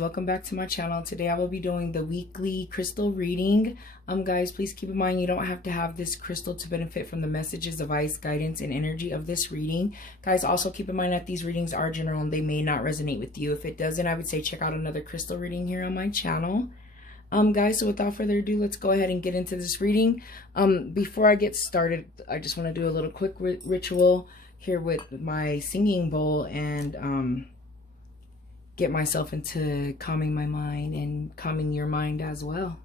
welcome back to my channel. Today I will be doing the weekly crystal reading. Guys, please keep in mind you don't have to have this crystal to benefit from the messages, advice, guidance, and energy of this reading. Guys, also keep in mind that these readings are general and they may not resonate with you. If it doesn't, I would say check out another crystal reading here on my channel. Guys, so without further ado, let's go ahead and get into this reading. Before I get started, I just want to do a little quick ritual here with my singing bowl and get myself into calming my mind and calming your mind as well.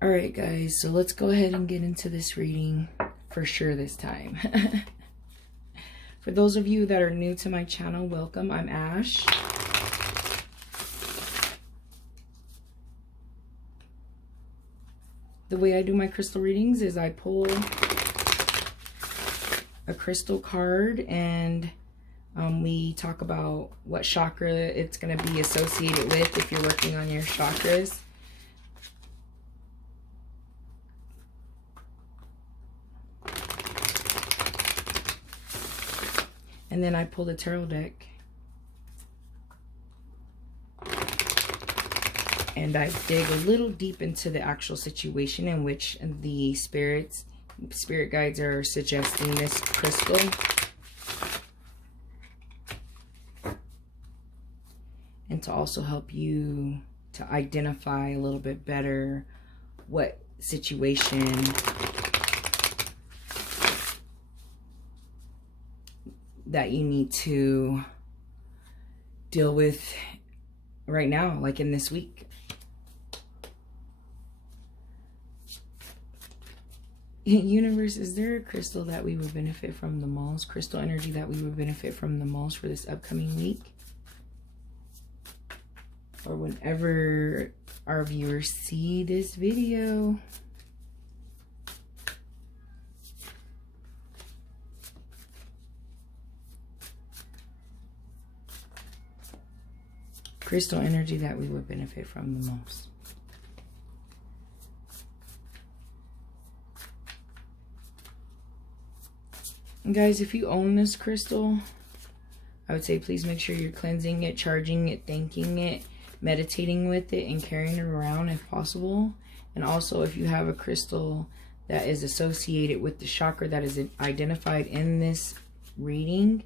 Alright guys, so let's go ahead and get into this reading for sure this time. For those of you that are new to my channel, welcome. I'm Ash. The way I do my crystal readings is I pull a crystal card and we talk about what chakra it's going to be associated with if you're working on your chakras. And then I pull the tarot deck and I dig a little deep into the actual situation in which the spirit guides are suggesting this crystal. And to also help you to identify a little bit better what situation that you need to deal with right now, like in this week. Universe, is there a crystal that we would benefit from the most? Crystal energy that we would benefit from the most for this upcoming week? Or whenever our viewers see this video. Crystal energy that we would benefit from the most. And guys, if you own this crystal, I would say please make sure you're cleansing it, charging it, thanking it, meditating with it, and carrying it around if possible. And also, if you have a crystal that is associated with the chakra that is identified in this reading,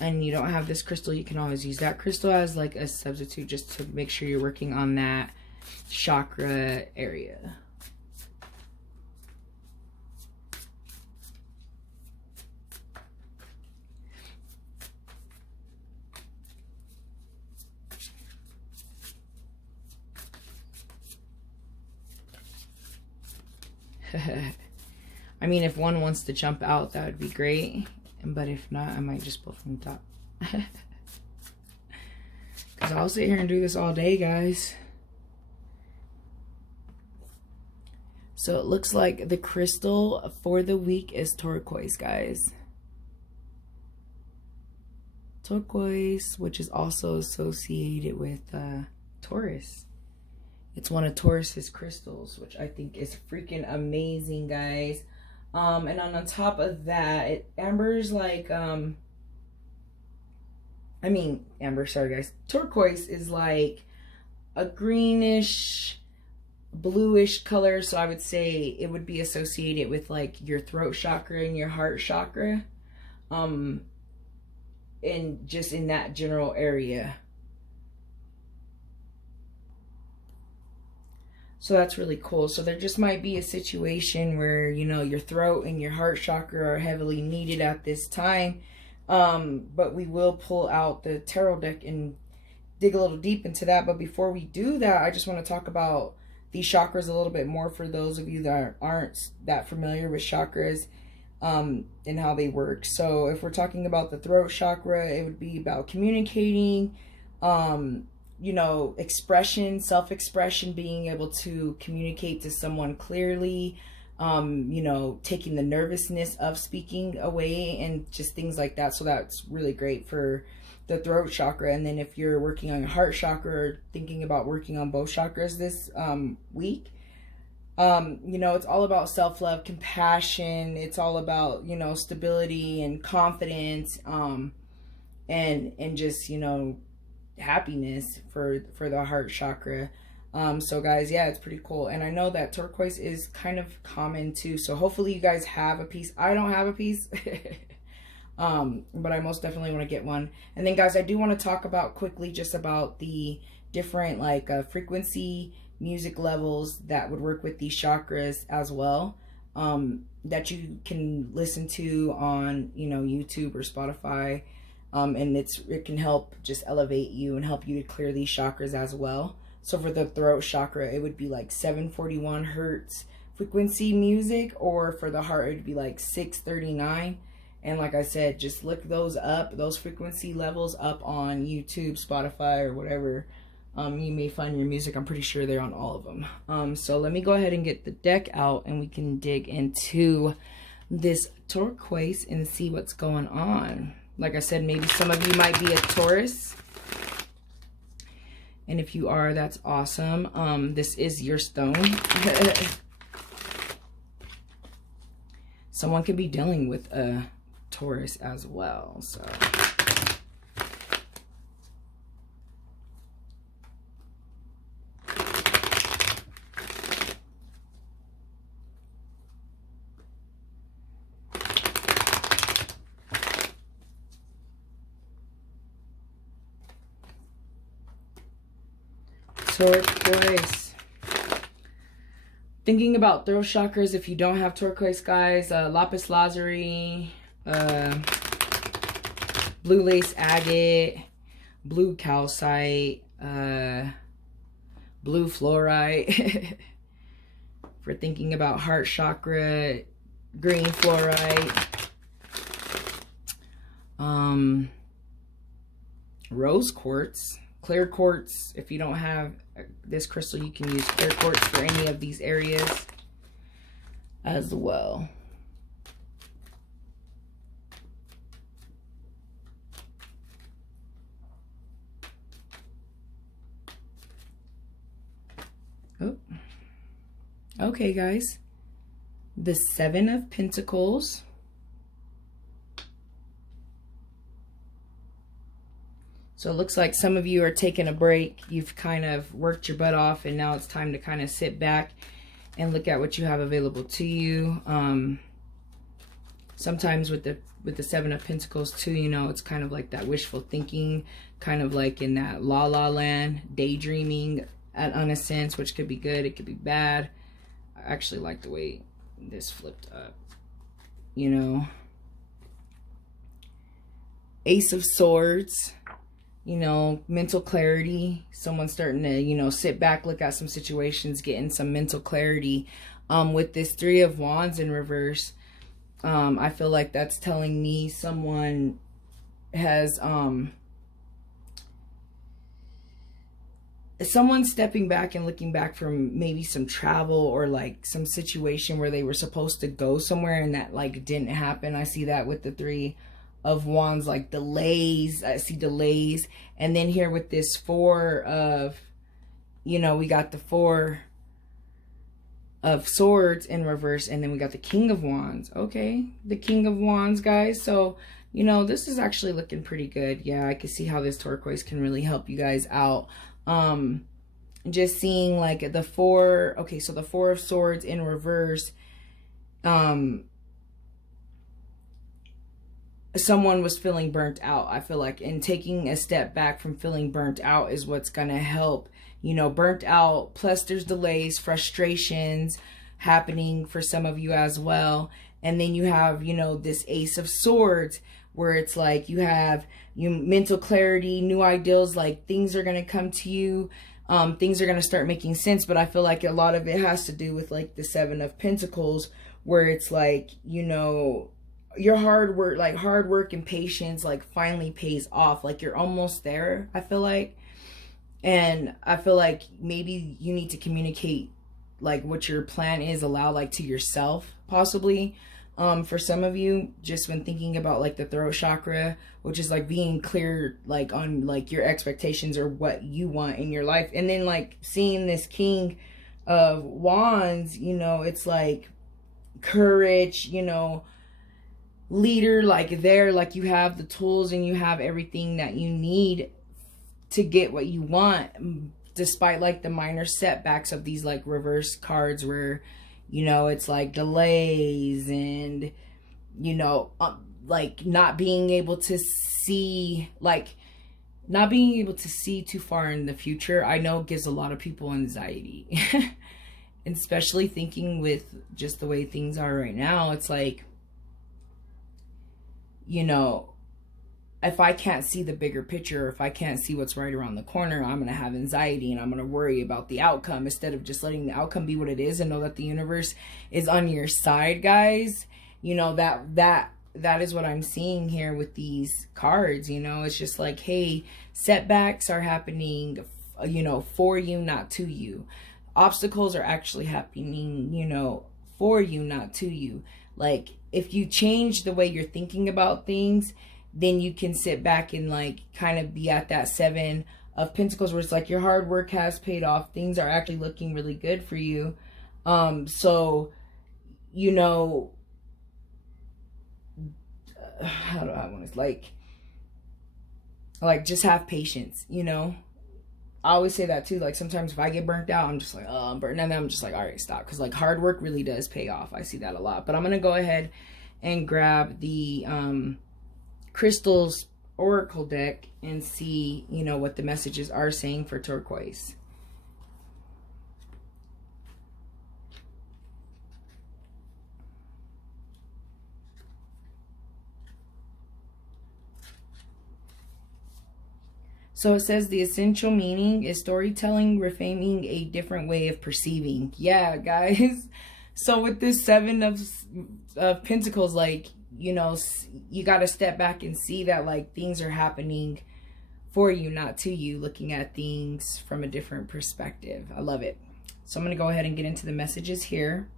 and you don't have this crystal, you can always use that crystal as like a substitute just to make sure you're working on that chakra area. I mean, if one wants to jump out, that would be great. But if not, I might just pull from the top. Because I'll sit here and do this all day, guys. So it looks like the crystal for the week is turquoise, guys. Turquoise, which is also associated with Taurus. It's one of Taurus's crystals, which I think is freaking amazing, guys. And on top of that, amber's like, amber, sorry guys. Turquoise is like a greenish, bluish color. So I would say it would be associated with like your throat chakra and your heart chakra. And just in that general area. So that's really cool. So there just might be a situation where, you know, your throat and your heart chakra are heavily needed at this time. But we will pull out the tarot deck and dig a little deep into that. But before we do that, I just want to talk about these chakras a little bit more for those of you that aren't that familiar with chakras and how they work. So if we're talking about the throat chakra, it would be about communicating, you know, expression, self-expression, being able to communicate to someone clearly, you know, taking the nervousness of speaking away and just things like that. So that's really great for the throat chakra. And then if you're working on your heart chakra or thinking about working on both chakras this week, you know, it's all about self-love, compassion. It's all about, you know, stability and confidence, and just, you know, happiness for the heart chakra. So guys, yeah, it's pretty cool. And I know that turquoise is kind of common too. So hopefully you guys have a piece. I don't have a piece, but I most definitely want to get one. And then guys, I do want to talk about quickly just about the different like frequency music levels that would work with these chakras as well, that you can listen to on, you know, YouTube or Spotify, and it can help just elevate you and help you to clear these chakras as well. So for the throat chakra, it would be like 741 hertz frequency music, or for the heart, it would be like 639. And like I said, just look those up, those frequency levels up on YouTube, Spotify, or whatever. You may find your music. I'm pretty sure they're on all of them. So let me go ahead and get the deck out and we can dig into this turquoise and see what's going on. Like I said, maybe some of you might be a Taurus. And if you are, that's awesome. This is your stone. Someone could be dealing with a Taurus as well. So turquoise. Thinking about throat chakras, if you don't have turquoise, guys, lapis lazuli, blue lace agate, blue calcite, blue fluorite. For thinking about heart chakra, green fluorite, rose quartz, clear quartz. If you don't have this crystal, you can use clear quartz for any of these areas as well. Oh. Okay, guys. The Seven of Pentacles. So it looks like some of you are taking a break. You've kind of worked your butt off, and now it's time to kind of sit back and look at what you have available to you. Sometimes with the Seven of Pentacles too, you know, it's kind of like that wishful thinking, kind of like in that la la land, daydreaming in a sense, which could be good, it could be bad. I actually like the way this flipped up, you know. Ace of Swords. You know, mental clarity, someone starting to, you know, sit back, look at some situations, getting some mental clarity. With this Three of Wands in reverse, I feel like that's telling me someone has, someone's stepping back and looking back from maybe some travel or like some situation where they were supposed to go somewhere and that like didn't happen. I see that with the Three of Wands, like delays. I see delays. And then here with this Four of, you know, we got the Four of Swords in reverse, and then we got the King of Wands. Okay, the King of Wands, guys. So, you know, this is actually looking pretty good. Yeah, I can see how this turquoise can really help you guys out. Just seeing like the Four, okay, so the Four of Swords in reverse, someone was feeling burnt out, I feel like, and taking a step back from feeling burnt out is what's going to help, you know, burnt out. Plus there's delays, frustrations happening for some of you as well. And then you have, you know, this Ace of Swords where it's like you have mental clarity, new ideals, like things are going to come to you. Things are going to start making sense. But I feel like a lot of it has to do with like the Seven of Pentacles, where it's like, you know, your hard work and patience like finally pays off. Like you're almost there, I feel like. And I feel like maybe you need to communicate like what your plan is aloud, like to yourself, possibly. For some of you, just when thinking about like the throat chakra, which is like being clear like on like your expectations or what you want in your life. And then like seeing this King of Wands, you know, it's like courage, you know, leader, like there, like you have the tools and you have everything that you need to get what you want, despite like the minor setbacks of these like reverse cards where, you know, it's like delays and, you know, like not being able to see, like not being able to see too far in the future. I know it gives a lot of people anxiety. And especially thinking with just the way things are right now, it's like, you know, if I can't see the bigger picture, if I can't see what's right around the corner, I'm going to have anxiety and I'm going to worry about the outcome instead of just letting the outcome be what it is and know that the universe is on your side, guys. You know, that is what I'm seeing here with these cards. You know, it's just like, hey, setbacks are happening, you know, for you, not to you. Obstacles are actually happening, you know, for you, not to you. Like, if you change the way you're thinking about things, then you can sit back and like kind of be at that 7 of Pentacles where it's like your hard work has paid off. Things are actually looking really good for you. So, you know, how do I want to like just have patience, you know. I always say that too. Like sometimes if I get burnt out, I'm just like, oh, I'm burnt. And then I'm just like, all right, stop. Because like hard work really does pay off. I see that a lot. But I'm going to go ahead and grab the Crystals Oracle deck and see, you know, what the messages are saying for turquoise. So it says the essential meaning is storytelling, reframing a different way of perceiving. Yeah, guys. So with this 7 of Pentacles, like, you know, you got to step back and see that like things are happening for you, not to you, looking at things from a different perspective. I love it. So I'm going to go ahead and get into the messages here.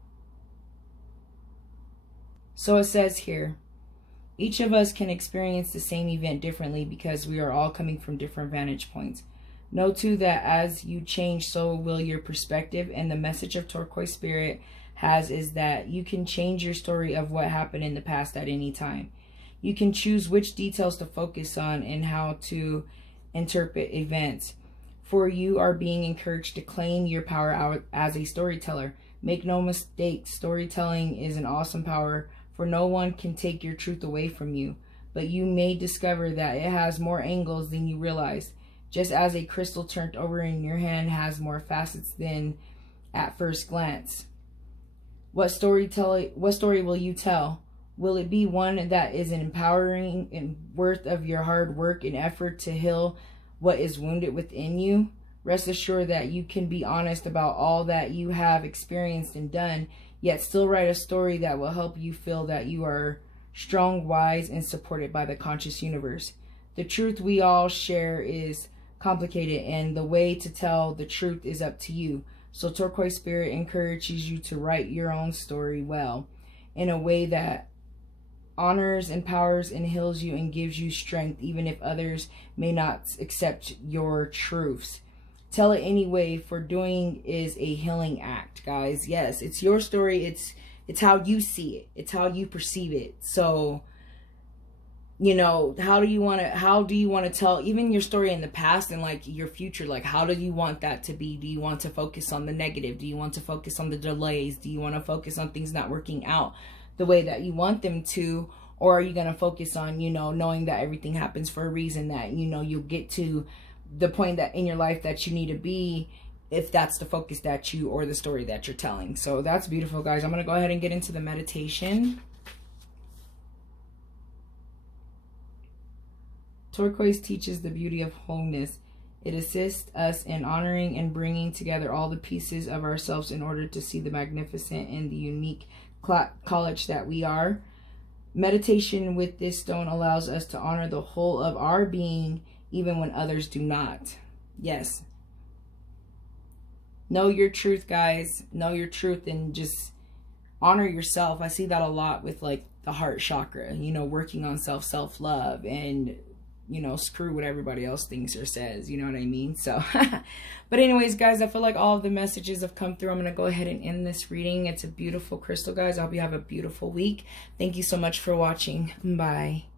So it says here, each of us can experience the same event differently because we are all coming from different vantage points. Know too that as you change, so will your perspective, and the message of Turquoise Spirit has is that you can change your story of what happened in the past at any time. You can choose which details to focus on and how to interpret events. For you are being encouraged to claim your power out as a storyteller. Make no mistake, storytelling is an awesome power, for no one can take your truth away from you. But you may discover that it has more angles than you realize. Just as a crystal turned over in your hand has more facets than at first glance. What story will you tell? Will it be one that is empowering and worth of your hard work and effort to heal what is wounded within you? Rest assured that you can be honest about all that you have experienced and done, yet still write a story that will help you feel that you are strong, wise, and supported by the conscious universe. The truth we all share is complicated, and the way to tell the truth is up to you. So Turquoise Spirit encourages you to write your own story well, in a way that honors, empowers, and heals you and gives you strength, even if others may not accept your truths. Tell it anyway, for doing is a healing act, guys. Yes, it's your story. It's how you see it. It's how you perceive it. So, you know, how do you want to tell even your story in the past and like your future? Like, how do you want that to be? Do you want to focus on the negative? Do you want to focus on the delays? Do you want to focus on things not working out the way that you want them to? Or are you going to focus on, you know, knowing that everything happens for a reason, that, you know, you'll get to the point that in your life that you need to be, if that's the focus that you, or the story that you're telling. So that's beautiful, guys. I'm going to go ahead and get into the meditation. Turquoise teaches the beauty of wholeness. It assists us in honoring and bringing together all the pieces of ourselves in order to see the magnificent and the unique college that we are. Meditation with this stone allows us to honor the whole of our being, even when others do not. Yes, know your truth, guys. Know your truth and just honor yourself. I see that a lot with like the heart chakra, you know, working on self-love and, you know, screw what everybody else thinks or says, you know what I mean? So, but anyways, guys, I feel like all of the messages have come through. I'm going to go ahead and end this reading. It's a beautiful crystal, guys. I hope you have a beautiful week. Thank you so much for watching. Bye.